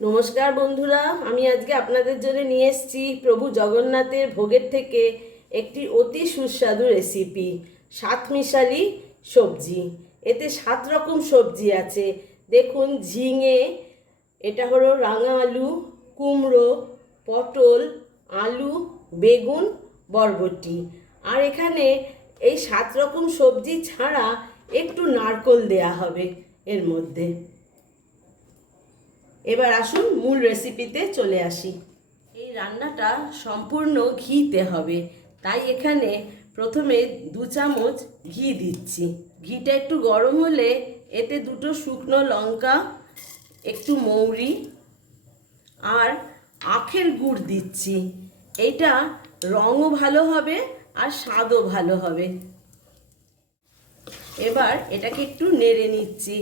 নমস্কার বন্ধুরা, আমি আজকে আপনাদের জন্য নিয়ে এসেছি প্রভু জগন্নাথের ভোগের থেকে একটি অতি সুস্বাদু রেসিপি, সাতমিশালি সবজি। এতে 7 রকম সবজি আছে। দেখুন, ঝিঙে, এটা হলো রাঙা আলু, কুমড়ো, পটল, আলু, বেগুন, বরবটি। আর এখানে এই 7 রকম সবজি ছাড়া একটু নারকোল দেয়া হবে এর মধ্যে। এবার আসুন মূল রেসিপিতে চলে আসি। এই রান্নাটা সম্পূর্ণ ঘিতে হবে, তাই এখানে প্রথমে 2 চামচ ঘি দিচ্ছি। ঘিটা একটু গরম হলে এতে 2টো শুকনো লঙ্কা, একটু মৌরি আর আখের গুড় দিচ্ছি। এইটা রঙও ভালো হবে আর স্বাদও ভালো হবে। এবার এটাকে একটু নেড়ে নিচ্ছি।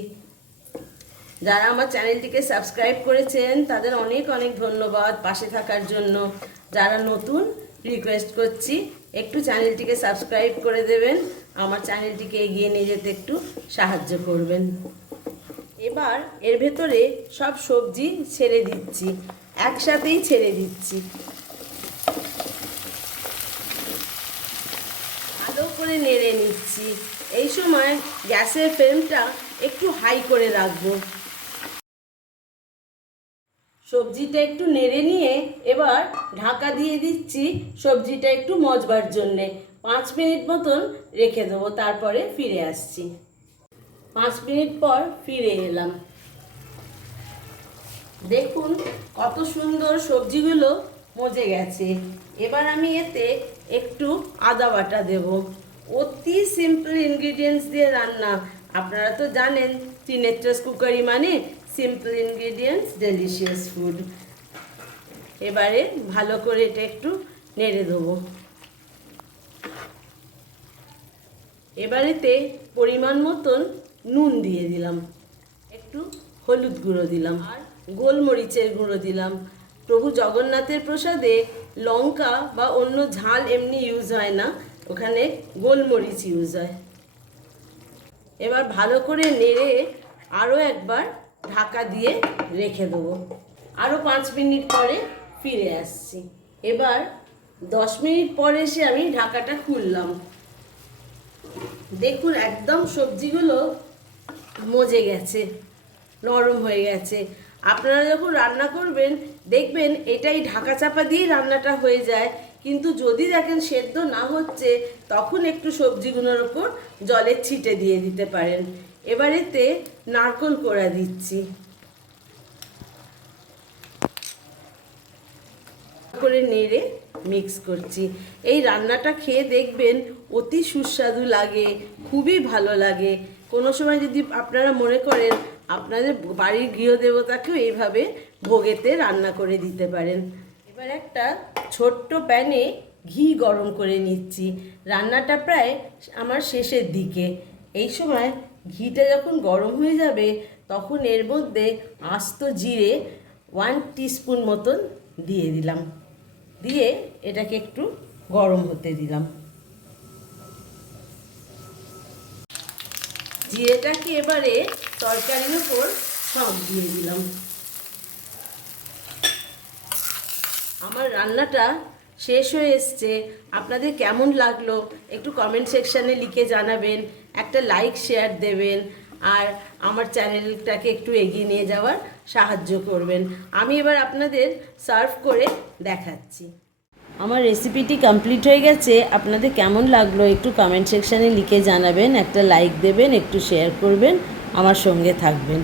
যারা আমার চ্যানেলটিকে সাবস্ক্রাইব করেছেন তাদের অনেক অনেক ধন্যবাদ পাশে থাকার জন্য। যারা নতুন, রিকোয়েস্ট করছি একটু চ্যানেলটিকে সাবস্ক্রাইব করে দেবেন, আমার চ্যানেলটিকে এগিয়ে নিয়ে যেতে একটু সাহায্য করবেন। এবার এর ভেতরে সব সবজি ছেড়ে দিচ্ছি, একসাথেই ছেড়ে দিচ্ছি। ভালো করে নেড়ে নিচ্ছি। এই সময় গ্যাসের ফ্লেমটা একটু হাই করে রাখবো। সবজিটা একটু নেড়ে নিয়ে এবার ঢাকা দিয়ে দিচ্ছি সবজিটা একটু মজবার জন্যে। 5 মিনিট মতন রেখে দেবো, তারপরে ফিরে আসছি। 5 মিনিট পর ফিরে এলাম। দেখুন কত সুন্দর সবজিগুলো মজে গেছে। এবার আমি এতে একটু আদা বাটা দেব। অতি সিম্পল ইনগ্রিডিয়েন্টস দিয়ে রান্না। আপনারা তো জানেন, ত্রিনেত্রাস কুকারি মানে সিম্পল ইনগ্রিডিয়েন্টস, ডেলিশিয়াস ফুড। এবারে ভালো করে এটা একটু নেড়ে দেবো। এবারেতে পরিমাণ মতন নুন দিয়ে দিলাম, একটু হলুদ গুঁড়ো দিলাম আর গোলমরিচের গুঁড়ো দিলাম। প্রভু জগন্নাথের প্রসাদে লঙ্কা বা অন্য ঝাল এমনি ইউজ হয় না, ওখানে গোলমরিচ ইউজ হয়। এবার ভালো করে নেড়ে আরও একবার ঢাকা দিয়ে রেখে দেবো। আরও 5 মিনিট পরে ফিরে আসছি। এবার 10 মিনিট পরে এসে আমি ঢাকাটা খুললাম। দেখুন একদম সবজিগুলো মজে গেছে, নরম হয়ে গেছে। আপনারা যখন রান্না করবেন দেখবেন এটাই ঢাকা চাপা দিয়ে রান্নাটা হয়ে যায়, কিন্তু যদি দেখেন সেদ্ধ না হচ্ছে তখন একটু সবজিগুলোর ওপর জলের ছিটে দিয়ে দিতে পারেন। এবার এতে নারকোল কোড়া দিচ্ছি, করে নেড়ে মিক্স করছি। এই রান্নাটা খেয়ে দেখবেন অতি সুস্বাদু লাগে, খুবই ভালো লাগে। কোনো সময় যদি আপনারা মনে করেন আপনাদের বাড়ির গৃহদেবতাকেও এইভাবে ভোগেতে রান্না করে দিতে পারেন। এবার একটা ছোট্ট প্যানে ঘি গরম করে নিচ্ছি। রান্নাটা প্রায় আমার শেষের দিকে। এই সময় ঘিটা যখন গরম হয়ে যাবে তখন এর মধ্যে আস্ত জিরে 1 টিস্পুন মতন দিয়ে দিলাম, দিয়ে এটাকে একটু গরম হতে দিলাম। জিরেটাকে এবারে তরকারির উপর সব দিয়ে দিলাম। আমার রান্নাটা শেষ হয়ে এসছে। আপনাদের কেমন লাগলো একটু কমেন্ট সেকশানে লিখে জানাবেন, একটা লাইক শেয়ার দেবেন আর আমার চ্যানেলটাকে একটু এগিয়ে নিয়ে যাওয়ার সাহায্য করবেন। আমি এবার আপনাদের সার্ভ করে দেখাচ্ছি। আমার রেসিপিটি কমপ্লিট হয়ে গেছে। আপনাদের কেমন লাগলো একটু কমেন্ট সেকশানে লিখে জানাবেন, একটা লাইক দেবেন, একটু শেয়ার করবেন, আমার সঙ্গে থাকবেন।